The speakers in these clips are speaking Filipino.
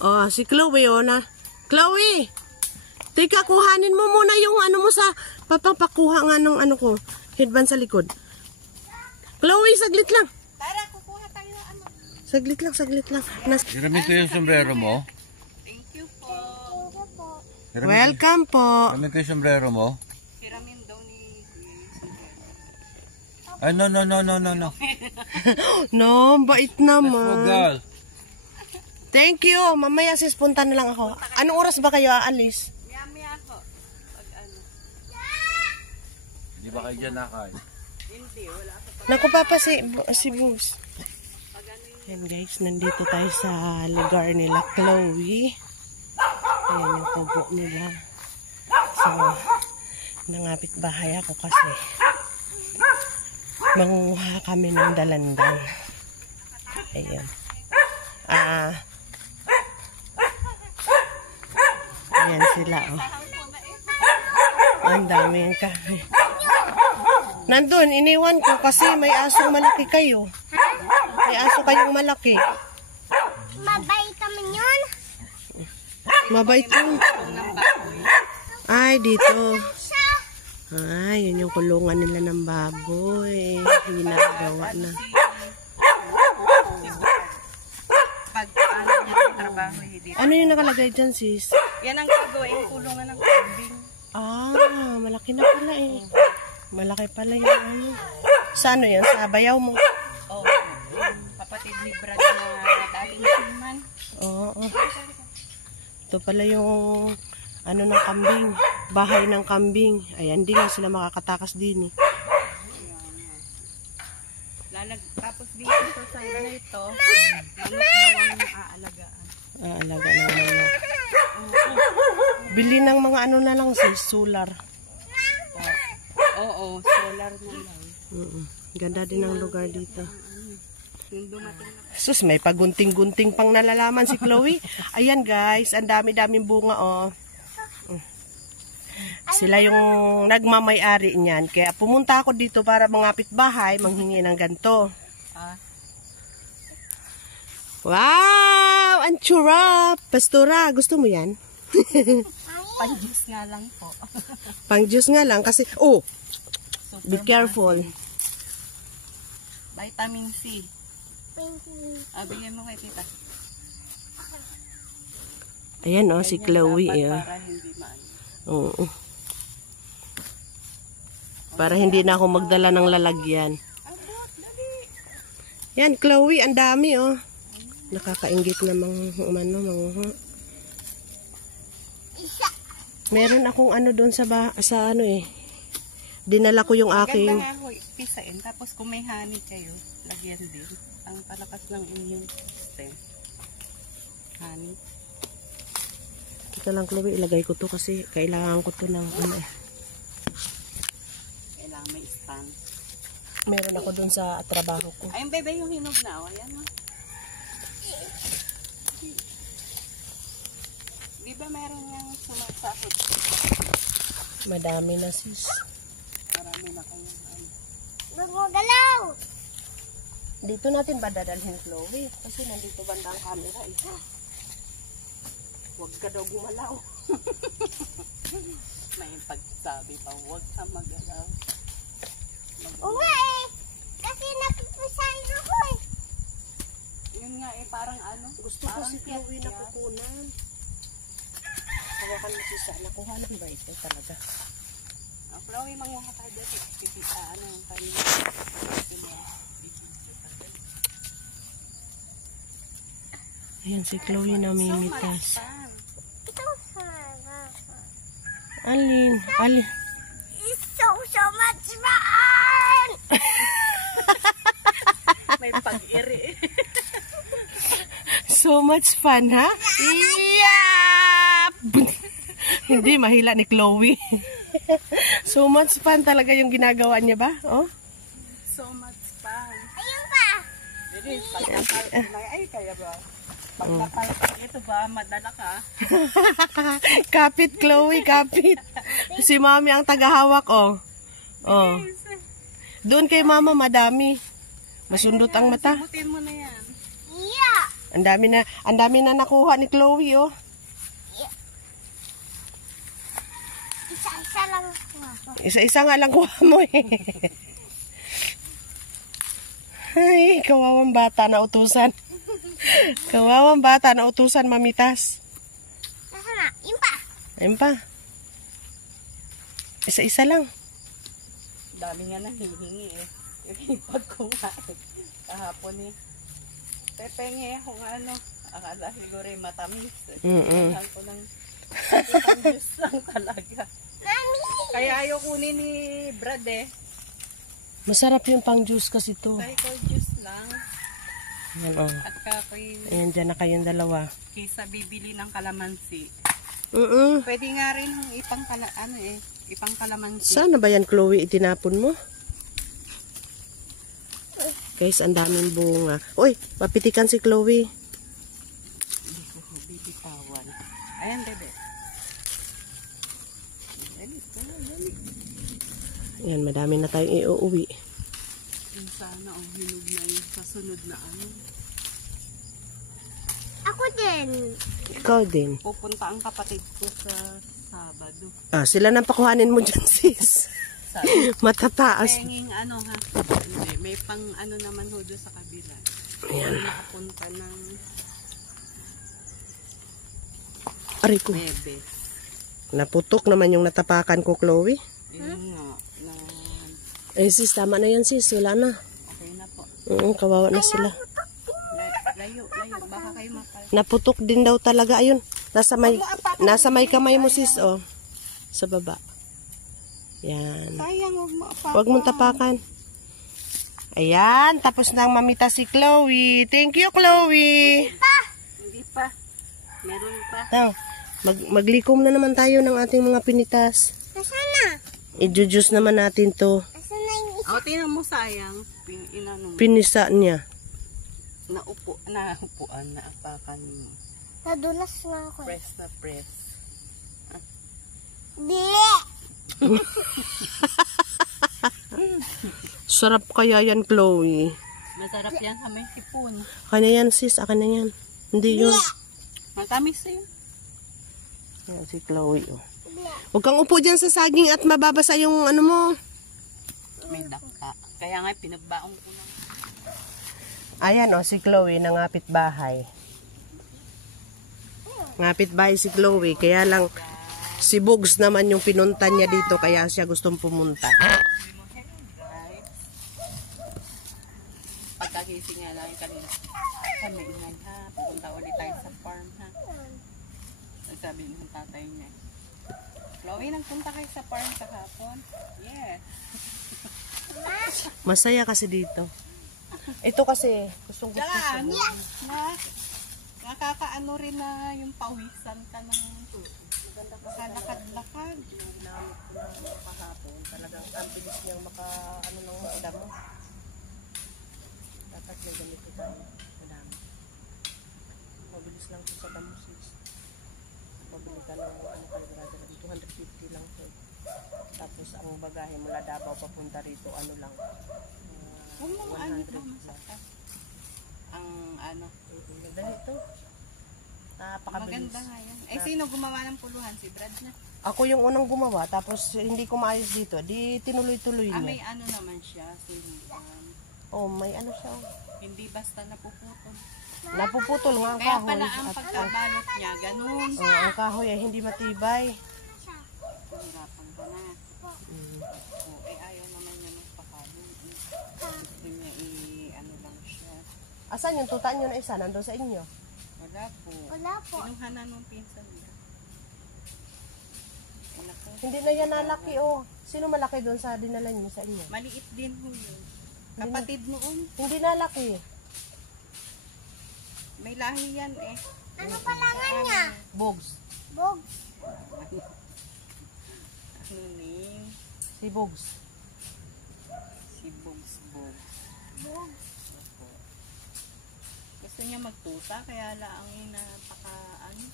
Oh, si Chloe, oh na. Chloe! Teka, kuhanin mo muna yung ano mo sa... Papakuha nga ng ano ko. Headband sa likod. Chloe, saglit lang. Tara, kukuha tayo ano. Saglit lang. Hiramin ko yung sombrero mo. Thank you po. Welcome po. Hiramin ko yung sombrero mo. Hiramin daw ni... Ay, no. No, bait Let's go, naman. girl. Thank you. Mamaya sis, punta na lang ako. Anong oras ba kayo aalis? Maya ako. Pag ano. Hindi ba kayo dyan nakain? Hindi, wala ako. Naku papa si Bus. Ayan guys, nandito tayo sa lugar nila Chloe. Ayan yung kubo nila. So, nangapit bahay ako kasi manguha kami ng dalandan. Ayan. Ayan sila, oh. Ang dami yung kami. Nandun, iniwan ko kasi may asong malaki kayo. May aso kayong malaki. Mabait naman yun. Mabait yun. Ay, dito. Ay, yun yung kulungan nila ng baboy. Ginagawa na. Pag ano niya ang trabaho dito. Ano yung nakalagay dyan, sis? Yan ang gagawin, kulungan ng kambing. Ah, malaki na pala eh. Malaki pala yung ano. Sa ano yan? Sa bayaw mo? Oh, kapatid ni Brad na dating siman. Oo. Ito pala yung ano ng kambing. Bahay ng kambing. Ayan, di nga sila makakatakas din eh. Tapos dito sa side na ito, manok daw ang aalagaan. Alaga ng mga. Bili ng mga ano na lang sis, solar. Oo, solar na lang. Ganda din ang lugar dito. Yung dumating na. Sus, may pagunting-gunting pang nalalaman si Chloe. Ayan guys, ang dami-daming bunga oh. Sila yung nagmamay-ari niyan. Kaya pumunta ako dito para mangapit bahay, manghingi ng ganto. Wow! Ang churap! Pastora, gusto mo yan? Pang-juice nga lang po. Pang-juice nga lang kasi, oh! Be careful. Vitamin C. Bigyan mo kay tita. Ayan oh, si Chloe. Para hindi maano. Oo. Para hindi na ako magdala ng lalagyan. Yan, Chloe, ang dami oh. Nakakaingit na Meron akong ano doon sa ano eh. Dinala ko yung aking. Maganda nga ho, pisain. Tapos kung may honey kayo, lagyan din. Ang palakas ng immune system. Honey. Ito lang Chloe, ilagay ko to kasi kailangan ko to ng ano eh. Kailangan may stand. Meron ako doon sa trabaho ko. Ayun bebe yung hinog na. Ayan o. Di ba meron yung sumasahod? Madami na sis. Marami na kayong ano. Gumagalaw. Dito natin ba dadalhin Chloe? Kasi nandito banda ang camera eh. Huwag ka daw gumalaw. May pagsabi pa, huwag ka magalaw. Oo nga eh. Kasi napipisahin ako eh. Yun nga eh, parang ano. Gusto ko si Chloe na kukunan. Hawakan mo si Sana. Kuhanan ba ito talaga? Chloe, manguha ka dito. Ano yung kanina. Ayan si Chloe namimitas. Ito sarap. Alin? It's so much fun! May pag-iri. So much fun, ha? Yeah! Hindi, mahila ni Chloe. So much fun talaga yung ginagawa niya ba? Oh? So much fun. Ayun pa. Ay, kaya ba? Pag napalapag ito ba, madala ka? Kapit, Chloe, kapit. Si Mami ang tagahawak, oh. Oh. Doon kay Mama, madami. Masundot ang mata. Simutin mo na yan. Yeah. Ang dami na nakuha ni Chloe, oh. Isa-isa lang ako. Isa-isa nga lang kuha mo, eh. Ay, kawawang bata na utusan. Kawawang bata na utusan mamitas. Nasaan na? Yun pa. Ayun pa. Isa-isa lang. Dami nga nahihingi eh. Yung pagkumain. Kahapon eh. Pepenge kung ano. Akala siguro eh matamis. Kailangan ko ng isang juice lang talaga. Mami! Kaya ayaw kunin ni Brad eh. Masarap yung pang juice kasi to. Cycle juice lang. Ayan, oh. At kakoy Ayan, dyan na kayong dalawa. kaysa bibili ng kalamansi. Pwede nga rin yung ipang kalamansi. Sana ba yan, Chloe, itinapon mo? Guys, ang daming bunga. Uy, mapitikan si Chloe. Hindi ko bibitawan. Ayan, bebe. Ayan, madami na tayong iuuwi. Yung sana ang hinog na yun sa sunod na ano. Ako din. Ikaw din. Pupunta ang kapatid ko sa Sabado. Ah, sila nang pakuhanin mo dyan, sis. Matataas. Penging ano ha. Hindi, may pang ano naman ho doon sa kabila. Ayan. Nakapunta ng Aray ko. bebe. Naputok naman yung natapakan ko, Chloe. Yun nga. Na, Eh, sis, tama na yan, sis. Wala na. okay na po. Kawawa na sila. Layo. Baka kayo mapal. Naputok din daw talaga. Ayun. Nasa may kamay mo, sis, oh. Sa baba. Yan. Sayang, huwag mo apa. Huwag mong tapakan. Ayan. Tapos nang mamita si Chloe. Thank you, Chloe. Hindi pa. Meron pa. Now, maglikom na naman tayo ng ating mga pinitas. Nasaan na? I-juice naman natin to. Nasaan na yung isa? O, tingnan mo sayang. Inano mo. Pinisa niya. Naupuan, naapakan mo. Nadulas na ako. Press na press. Bili! Sarap kaya yan, Chloe. Masarap yan sa may sipon. Akin na yan, sis. Akin na yan. Hindi yun. Matamis yun. Yan si Chloe, oh. Bili. Huwag kang upo dyan sa saging at mababasa yung ano mo. May daka. Kaya nga pinagbaong ko lang. Ayan, oh, si Chloe, nangapit bahay. Ngapit bahay si Chloe, kaya lang si Bugs naman yung pinunta niya dito, kaya siya gustong pumunta. Pagkagising nga lang kanina. Kami ingay ha. Pupunta ulit tayo sa farm ha. Sabi ng tatay niya. Chloe, nagpunta kayo sa farm kahapon? Yes. Masaya kasi dito. Ito kasi, gustong gusto Diyan. ko. Nakakaano rin na yung pawisan ka ng makalakad-lakad. Yung ginamit ko na kahapon, talagang ang bilis niyang ano ng mga mo. Dapat may ganito tayo. Madami. Mabilis lang ito sa damo, sis. Mabili ka ng ano kayo, brother. 250 lang po. Tapos ang bagahe mula Davao papunta rito, ano lang. Huwag mong ano ito masakit. Ang ano. Madali ito. Napakabilis. Maganda nga yan. Eh, sino gumawa ng puluhan? Si Brad na? Ako yung unang gumawa, tapos hindi ko maayos dito. Di tinuloy-tuloy Ah, niya. may ano naman siya. Sinukan. Oh, may ano siya. Hindi basta napuputol. Napuputol nga ang Kaya kahoy. pala ang pagkabalot niya, ganun. Oh, ang kahoy ay hindi matibay. Hirapan ka na. Oh, eh, ayaw naman niya magpakalo. Gusto niya ano lang siya. Asan yung tutaan nyo na isa? Nandun sa inyo? Wala po. Wala po. Kinuha na nung pinsan niya. Wala po. Hindi na yan nalaki, oh. Sino malaki doon sa dinala niyo sa inyo? Maliit din ho yun. Kapatid noon. Hindi nalaki. May lahi yan eh. Ano palangan niya? Bugs. Bog. Ano name? Si Bugs. Si Bugs. Bog. Opo. Gusto niya magtuta kaya lang napaka ano.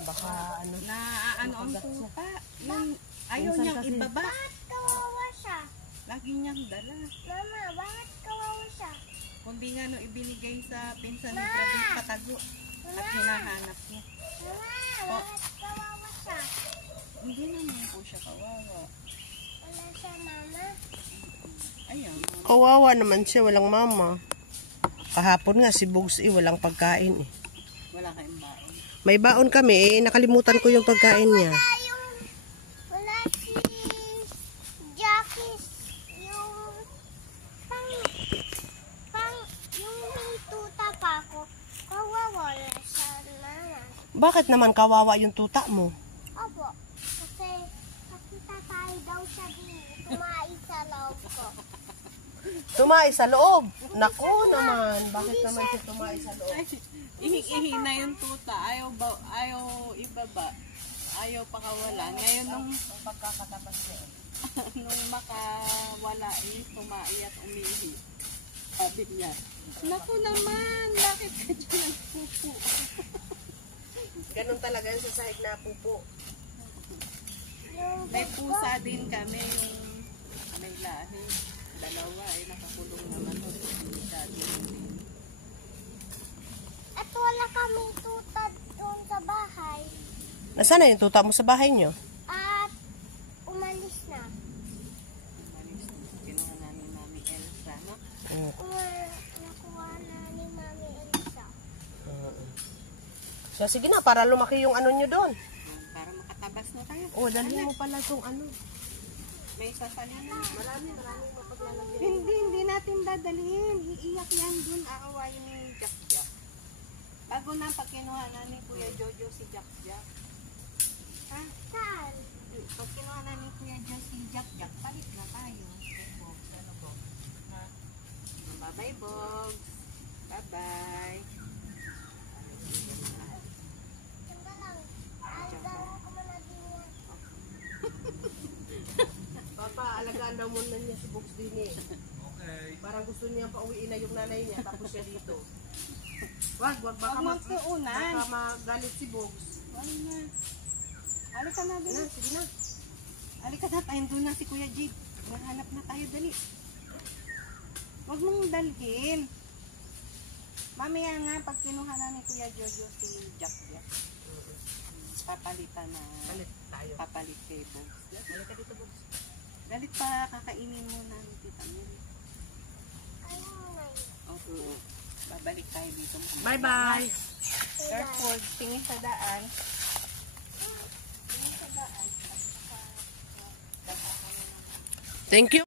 Baka ano. Na ano ang tuta. Yun, ayaw Minsan niyang kasi- ibaba. Bakit kawawa siya? Lagi niyang dala. Mama, bakit kawawa siya? Kundi nga no, ibinigay sa pinsan ni Grabe patago at hinahanap niya. Mama, kawawa siya. Hindi naman po siya kawawa. Wala siya, mama. Ayan. Kawawa naman siya, walang mama. Kahapon nga si Bugs walang pagkain eh. Wala kayong baon. May baon kami eh, nakalimutan ko yung pagkain niya. Wala si Jackie. Yung may tuta pa ako. Kawawa na siya, mama. Bakit naman kawawa yung tuta mo? Opo. Kasi tatay daw siya din. Tumain sa loob ko. Tumay sa loob. Naku naman, bakit naman siya tumay sa loob? Ihi na yung tuta. Ayaw ibaba. Ayaw pakawala. Ngayon nung pagkakatabas niya. Nung makawala tumai at umihi. Sabi niya, naku naman, bakit ka dyan nagpupo? Ganun talaga yung sa sahig na pupo. May pusa din kami yung may lahi. Dalawa ay nakakulong naman. At wala kaming tuta doon sa bahay. Nasaan na yung tuta mo sa bahay niyo? At umalis na. Kinuha namin Mami Elsa, no? Nakuha na ni Mami Elsa. So sige na, para lumaki yung ano nyo doon. Para makatabas na tayo. Oh, dalhin mo pala itong ano. May sasalin na. Marami mapaglalagyan. Hindi natin dadalhin. Iiyak yan dun. Aawayin ni Jack Jack. Bago na pag kinuha na ni Kuya Jojo si Jack Jack. Ha? Saan? Pag kinuha na ni Kuya Jojo si Jack Jack, palit na tayo. Bogs, ano po? Ha? Bye-bye, Bogs. Bye-bye. Sanda lang. Alagaan ko muna din yan. Papa, alagaan daw muna niya si Bugs din eh. Okay. Parang gusto niya pauwiin na yung nanay niya, tapos siya dito. Wag, baka Huwag magsuunan. baka magalit si Bugs. Wala na. Alika na, dali. Sige na. Alika na, tayo doon na si Kuya Jig. Mahanap na tayo, dali. Huwag mong dalhin. Mamaya nga, pag kinuha na ni Kuya Jojo si Jack Jack, papalitan na. Palit tayo. Papalit kay Bugs. Halika dito, Bugs. Galit pa, kakainin muna ni Tita Mel. Ano na yun? Oo. Babalik tayo dito. Bye-bye. Careful, tingin sa daan. Thank you.